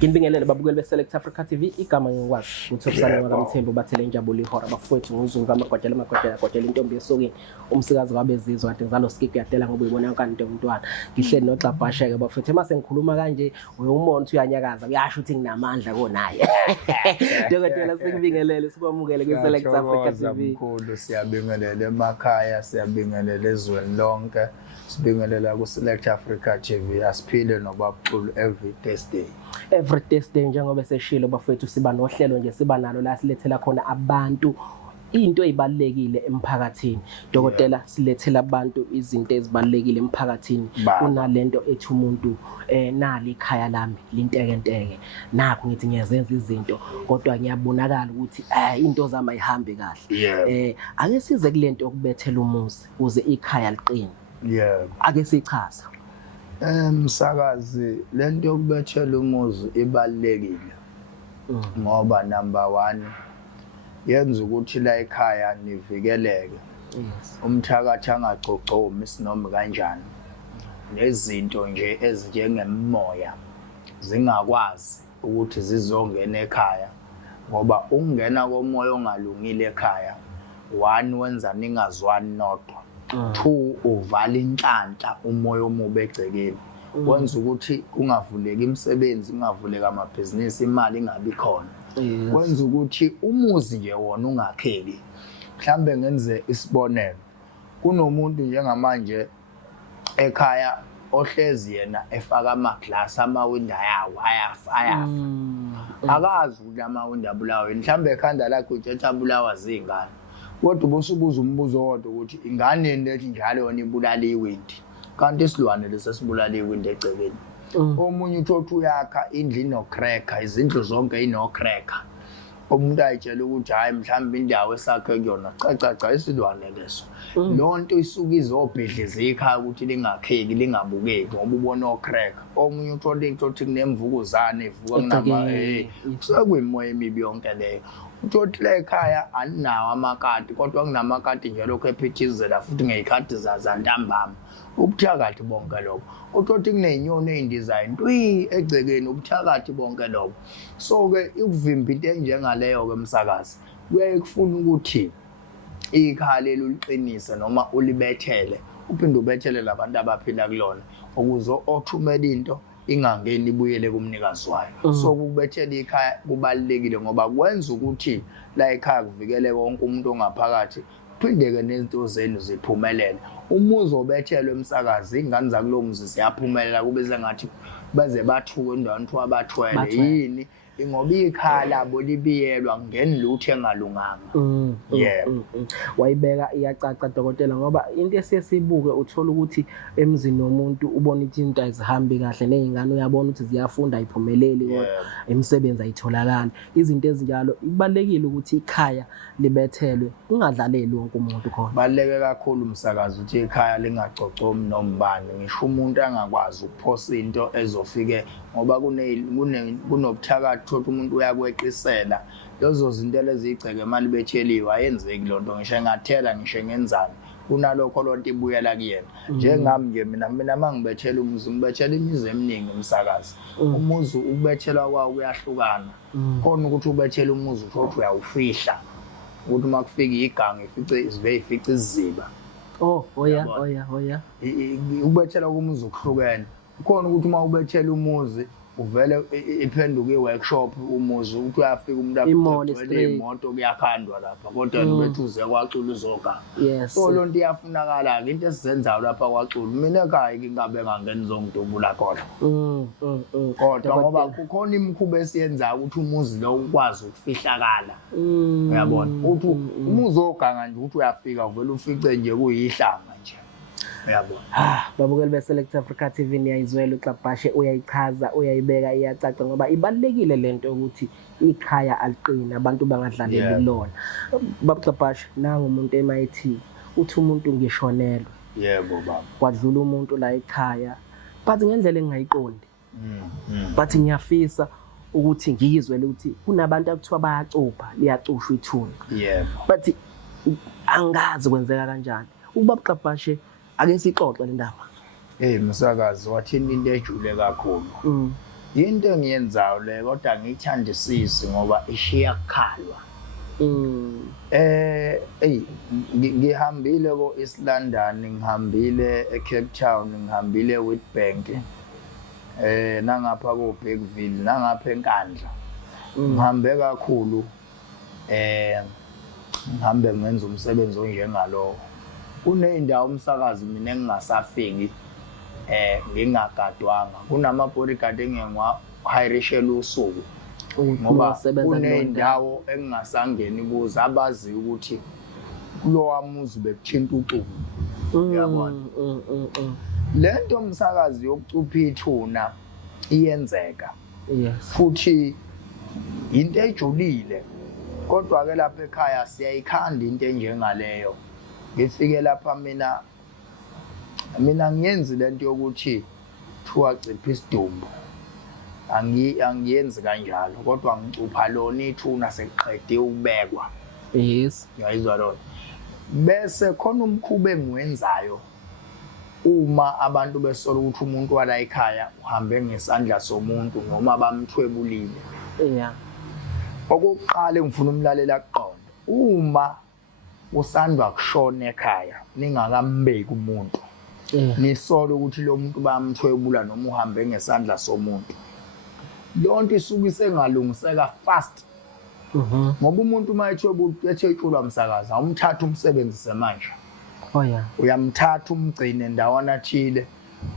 Nginibingelele babukeli be-Select Africa TV, igama ngikwazi uthobisane wakamthembu bathele injabulo ihora bafowethu nguzulu kamagwajela intombi yesokeni umsikazi kwabezizwe kade ngizalo skip yadela ngoba uyibona yonke umntwana ngihleli noXabhasha-ke bafowethu mase ngikhuluma kanje uyumbona ukuthi uyanyakaza uyasho ukuthi nginamandla konaye dokotela sikubingelele sikwamukele kwi-Select Africa TV. Mkhulu siyabingelela emakhaya siyabingelela ezweni lonke sibingelela ku-Select Africa TV asiphile nobabuxulu every Thursday njengoba seshilo bafethu siba nohlelo nje siba nalo la silethela khona abantu into ezibalekile emphakathini. Dokotela silethela abantu izinto ezibalekile emphakathini kunalento ethi umuntu nali ikhaya lami lintekenteke nakho ngithi ngiyazenza izinto kodwa ngiyabonakala ukuthi into zami ayihambi kahle. Ake size kulento yokubethela umuzi uze ikhaya liqine. Ake sichaza. Msakazi lento yokubethela umuzi ibalekile ngoba number 1 yenza ukuthi la ekhaya nivikeleke. Umthakathi angagcogcomi sinoma kanjani. Nezinto nje ezinjengemoya zingakwazi ukuthi zizongena ekhaya ngoba ungena komoya ongalungile ekhaya 1 wenza ningazwani nodwa. 2 uvala inhlanhla umoya omubi egcekeni wenza ukuthi kungavuleki imisebenzi kungavuleka amabhizinisi imali ingabi khona. Wenza ukuthi umuzi nje wona ungakheki. Mhlambe ngenze isibonelo kunomuntu njengamanje ekhaya ohlezi yena efaka amaglasi amawindi ayawo ayafa akazi ukuthi amawindi abulawa mhlambe ekhanda lakhe ujethi abulawa zingane kodwa bosubuza umbuzo wodwa ukuthi ingane lethi njalo yona ibulala iwindi kanti isilwane lesesibulala iwindi egcekeni. Omunye uthothi uyakha indlu inocracker izindlu zonke inocracker umuntu ayitshela ukuthi hayi mhlawumbe indawo esakhe kuyona cha isilwane leso. Lonto isuka izobhidliza ikhaya ukuthi lingakheki lingabukeki ngoba ubona ocracker. Omunye uthothi kunemvukuzane ivuka kunama sekuyimoya emibi yonke leyo. Uthothi la ekhaya aninawo amakati kodwa kunamakati njalo kephithizela futhi ngezikhathi zantambama ubuthakathi bonke lobo. Uthothi kunezinyoni ezindizayo ntwi egcekeni ubuthakathi bonke lobo. So ke ukuvimba into enjengaleyo ke msakazi kuyaye kufuna ukuthi ikhaya lelo liqinise noma ulibethele uphinde ubethele labantu abaphila kulona ukuze othumela into ingangeni ibuyele kumnikazi wayo. So ukubethela ikhaya kubalekile ngoba kwenza ukuthi la ekhaya kuvikeleke wonke umuntu ongaphakathi phindeke nezinto zenu ziphumelele. Umuzi obethelwe emsakazi ingane zakulo muzi siyaphumelela kube sengathi baze bathuke endaweni kuthiwa bathwele yini ngoba ikhaya labo libiyelwa ngeni lutho engalunganga. Wayibeka iyacaca dokotela ngoba into esiyesibuke uthola ukuthi emzini womuntu ubona izinto azihambi kahle nezingane uyabona ukuthi ziyafunda ayiphumeleli kodwa imisebenzi ayitholakala. Izinto ezinjalo ibalekile ukuthi ikhaya libethelwe ungadlaleli wonke umuntu khona. Baleke kakhulu umsakazi ukuthi ikhaya lingagcogcomi nombani ngisho umuntu angakwazi ukuphosa into ezofike ngoba kunobuthakathi thothi umuntu uyakweqisela lezo zinto lezigceke imali betheliwe ayenzeki lonto ngisho engathela ngisho ngenzani kunalokho lonto ibuyela kuyena. Njengami nje mina mangibethela umuzi ngibethela imizi eminingi umsakazi. Umuzi ukubethela kwawo kuyahlukana khona ukuthi ubethela umuzi uthi uyawufihla ukuthi makufika iganga ifice iziba. Ubethela kumuzi ukuhlukene khona ukuthi uma ubethela umuzi uvele iphenduka iworkshop umuzi ukuthi uyafika umuntu agcwele imoto kuyakhandwa lapha kodwa nibethuze kwaXulu uzoganga. So lonto iyafunakala ke into esizenzayo lapha kwaXulu mina ekhaya ngingabe ngangeni zongidubula khona. Kodwa ngoba kukhona imikhuba esiyenzayo ukuthi umuzi lo ukwazi ukufihlakala. Uyabona uthi umuzi oganga nje ukuthi uyafika uvele ufice nje kuyihlanga nje. Uyabona. Babukeli be-Select Africa TV niyayizwela uXabhasha uyayichaza uyayibeka iyacaca ngoba ibalekile lento ukuthi ikhaya aliqina abantu bangadlaleli kulona. BabuXabhasha nanga umuntu emithi uthi umuntu ngishonelwe. Baba. Kwadlula umuntu la ekhaya but ngendlela engayiqondi. But ngiyafisa ukuthi ngiyizwele ukuthi kunabantu akuthiwa bayacupha liyacushwa ithuna. But angazi kwenzeka kanjani. UBabuXabhasha ake sixoxe le ndaba. Msakazi wathini into ejule kakhulu. into engiyenzayo le kodwa ngiyithandisisi ngoba ishiya kukhalwa. Ngihambile ko East London, ngihambile eCape Town, ngihambile eWitbank, nangapha ko Bergville, nangapha eNkandla. Ngihambe kakhulu, ngihambe ngenza umsebenzi onjengalowo. Kuney'ndawo umsakazi mina engingasafiki ngingagadwanga. Kunama-bodyguard engiwahayirishela usuku ngoba kuney'ndawo engingasangeni kuzo abaziyo ukuthi kulowa muzi bekuthinta uxuku. Uyabona? Lento umsakazi yokucupha ithuna iyenzeka. Futhi into ejulile. Kodwa ke lapha ekhaya siyayikhanda into enjengaleyo. Ngifike lapha mina ngiyenzi lento yokuthi kuthiwa cipha isidumbu. Angiyenzi kanjalo kodwa ngicupha lona ithuna sekuqede ukubekwa. Yes. Uyayizwa lona. Bese khona umkhuba engiwenzayo uma abantu besola ukuthi umuntu wala ekhaya uhambe ngesandla somuntu noma bamthwebulile. Yeah. Okokuqala engifuna umlalela aqonde, uma usandwa kushona ekhaya ningakambeki umuntu, nisola ukuthi lo muntu bamthwebula noma uhambe ngesandla somuntu, lonto isuke isengalungiseka fast. Ngoba umuntu uma ethwebulwa umsakazi awumthatha umsebenzise manje. Uyamthatha umgcine endawana thile,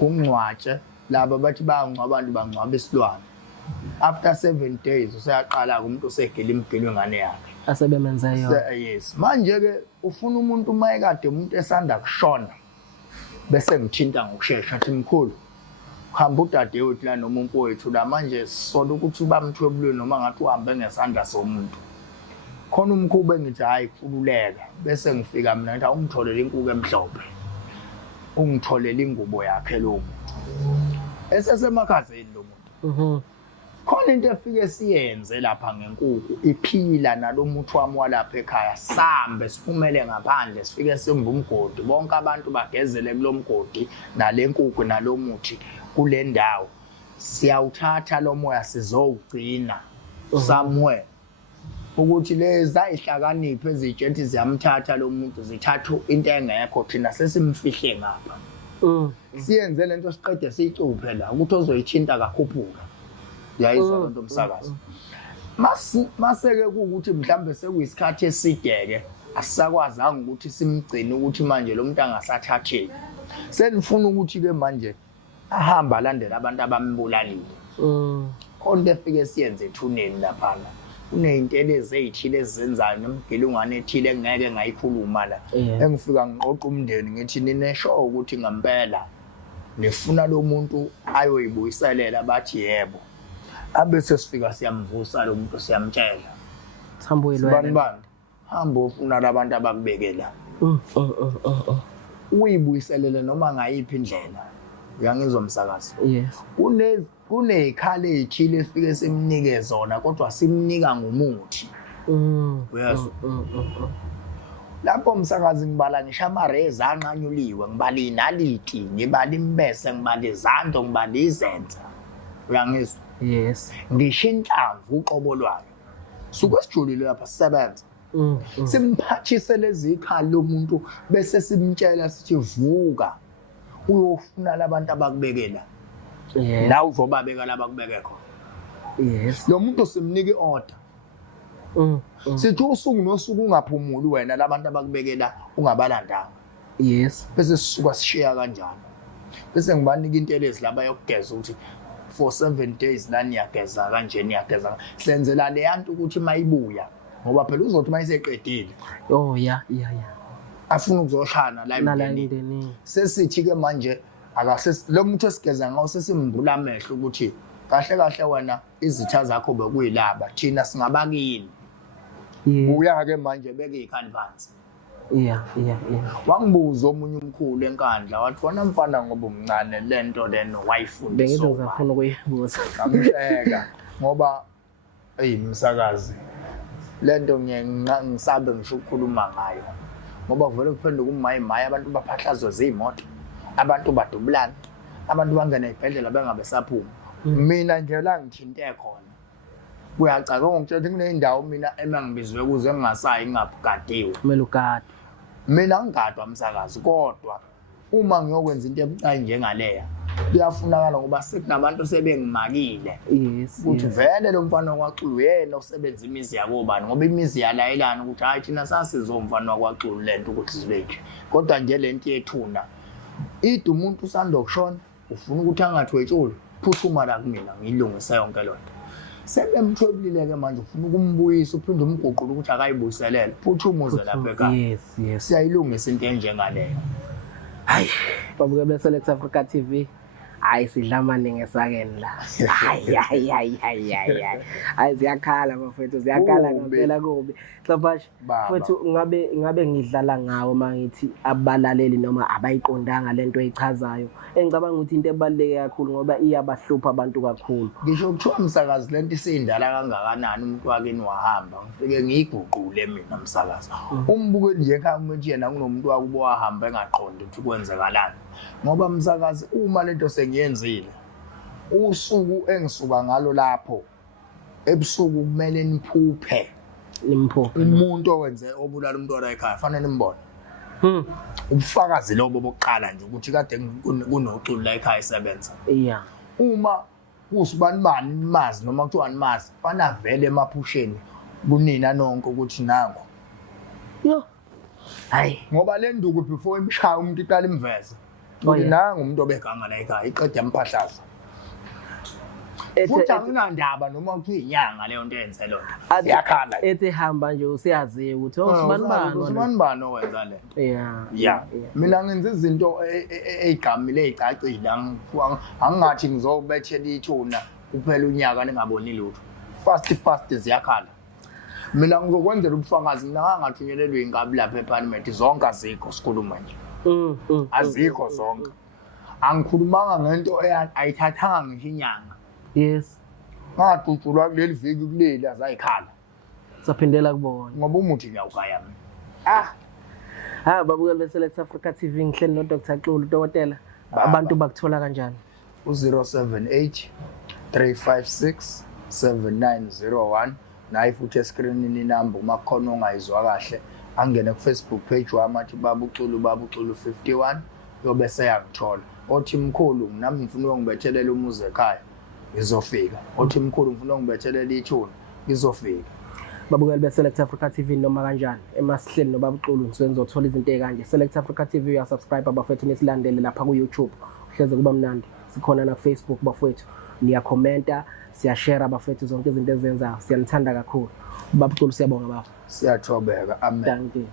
ungcwatshe laba bathi bayangcwaba abantu bangcwaba isilwane. After 7 days useyaqala umuntu usegela imigelo ngane yakhe. Asebemenza yona. Yes. Manje ke ufuna umuntu mayekade umuntu esanda kushona bese ngithinta ngokusheshsha athi mkhulu hamba udadewethu la noma umfowethu la manje sisola ukuthi bamthwebulwe noma ngathi uhambe ngesandla somuntu. Khona umkhuba engithi hayi kululeka bese ngifika mina ngithi ungitholele inkuku emhlophe. Ungitholele ingubo yakhe lo muntu. Esesemakhazeni lo muntu. Khona into efike siyenze lapha ngenkuku iphila nalomuthi wami walapha ekhaya sambe siphumele ngaphandle sifike simba umgodi bonke abantu bagezele kulomgodi nalenkuku nalomuthi kule ndawo siyawuthatha lo moya sizowugcina somewhere ukuthi leza ihlakaniphe ezitshethi ziyamthatha lo muntu zithatha into engekho thina sesimfihle ngapha. Siyenze lento siqede siyicuphe la ukuthi ozoyithinta kakhuphuka. Yayizwa lento umsakazi. Maseke ukuthi mhlambe sekuyisikhathi esideke asisakwazanga ukuthi simgcine ukuthi manje lo muntu angasathatheki. Senifuna ukuthi ke manje ahamba alandela abantu abambulalile. Konke efike siyenze ethuneni lapha. Kuney'ntelo ezithile ezenzayo nomgelungwane ethile engeke ngayikhuluma la. Engifika ngiqoqa umndeni ngithi ninesho ukuthi ngempela nifuna lo muntu ayoyibuyiselela bathi yebo. Abese sifika siyamvusa lo muntu siyamtshela. Sibani hamba ufuna labantu abakubekela. Uyibuyiselele noma ngayiphi indlela. Uyangizwa umsakazi? Yes. Kuney'khali ey'thile esifike simnike zona kodwa simnika ngomuthi. Uyezwa? Lapho umsakazi ngibala ngisho amareza anqanyuliwe, ngibala inaliti, ngibala imbese, ngibala izando, ngibala izenza. Uyangizwa? Yes. Ngisho inhlamvu uqobo lwayo. Suke sijulile lapha sisebenza. Simphathise lezi ikhali lomuntu bese simtshela sithi vuka uyofuna labantu abakubekela. La uzobabeka labakubeke khona. Yes. Lo muntu simnika iorder. Sithi usuku nosuku ungaphumuli wena labantu abakubekela ungabalandanga. Yes. Bese sisuka sishiya kanjalo. Bese ngibanika into lezilaba yokugeza ukuthi for 7 days la niyageza kanje niyageza. Senzela le yantu ukuthi mayibuya ngoba phela uzothi mayiseqedile. Oh yeah. Afuna ukuzoshana la emndeni. Sesithi ke manje lo muntu esigeza ngawo sesimbula amehlo ukuthi kahle wena izitha zakho bekuyilaba thina singabakini. Uya ke manje beke ikhali phansi. Yeah. Wangibuza omunye umkhulu enkandla wathi wona mfana ngoba umncane lento leno wayifunda. Bengizofuna ukuyibuza. Ngamhleka ngoba msakazi lento ngisabe ngisho ukukhuluma ngayo ngoba kuvele kuphenduka umayimayi abantu baphahlazwe zimoto, abantu badubulana, abantu bangena ezibhedlela bengabe saphuma. mina nje la ngithinte khona kuyacaka ngitshela kunendawo mina emangibizwe kuze ngingasayi ngingabugadiwe kumele ugade mina ngigadwa umsakazi kodwa uma ngiyokwenza into ebucayi njengaleya kuyafunakala ngoba sekunabantu sebengimakile ukuthi vele lo mfana wakwaXulu yena osebenza imizi yakobani ngoba imizi yalayelana ukuthi hayi thina sasizomfana wakwaXulu lento ukuthi sibeje kodwa nje lento yethuna ithi umuntu usanda kushona ufuna ukuthi angathwetshuli phuthuma la kumina ngilungisa yonke lonto sebemthwebulile ke manje ufuna ukumbuyisa uphinde umguqula ukuthi akayibuyiselele phuthuma uze lapha ekhaya siyayilungisa into enjengaleyo hayi babuke beSelect Africa TV hayi sidlamane ngesakeni la hayi ziyakhala bafethu ziyakhala ngempela kubi Xabasha futhi ngabe ngidlala ngawo mangithi abalaleli noma abayiqondanga lento eyichazayo engicabanga ukuthi into ebaluleke kakhulu ngoba iyabahlupha abantu kakhulu ngisho kuthiwa umsakazi lento isindala kangakanani umuntu wakini wahamba ngifike ngiyiguqule mina umsakazi umbukeli nje ekhaya umuntu yena kunomuntu wakubo wahamba engaqondi ukuthi kwenzekalani ngoba umsakazi uma lento sengiyenzile usuku engisuka ngalo lapho ebusuku kumele niphuphe umuntu owenze obulala umuntu ola ekhaya fanele nimbone ubufakazi lobo bokuqala nje ukuthi kade kunoXulu la ekhaya isebenza uma kusibani bani nimazi noma kuthiwa nimazi fana vele emaphusheni kunina nonke ukuthi nango hayi ngoba le nduku before imshaya umuntu iqala imveze ukuthi nanga umuntu obeganga la ekhaya iqeda emphahlaza futhi akunandaba noma kuthiwa inyanga leyo nto yenze lonto yakhala ethi hamba nje usiyazi ukuthi usibani bani owenza lento mina ngenza izinto ezigamile ezicacile angingathi ngizobethela ithuna kuphela unyaka ningaboni lutho fast ziyakhala mina ngizokwenzela ubufakazi mina angathunyelelwe ingabi lapha eParliament zonke azikho sikhuluma nje azikho zonke angikhulumanga ngento ayithathanga ngisho inyanga ngaxutshulwa kuleli viki kuleli azayikhala saphindela kubona ngoba umuthi ngiyawugaya mina babukeli beSelect Africa TV ngihleli no Dr. Xulu udokotela abantu bakuthola kanjani u078 356 7901 nayi futhi escreenini inamba uma khona ongayizwa kahle angene ku Facebook page wami athi Babu Xulu 51 yobe seyangithola othi mkhulu nami ngifuna ukungibethelele umuzi ekhaya ngizofika othi mkhulu ngifuna ukungibethelele ithuna ngizofika babukeli beSelect Africa TV noma kanjani emasihleli no Babu Xulu ngizothola izinto ezikanje Select Africa TV uya subscribe abafethu nisilandele lapha ku YouTube uhleze kuba mnandi sikhona na Facebook bafethu niya commenta siyashare abafethu zonke izinto ezenzayo siyanithanda kakhulu Babu Xulu siyabonga baba siyathobeka amen thank you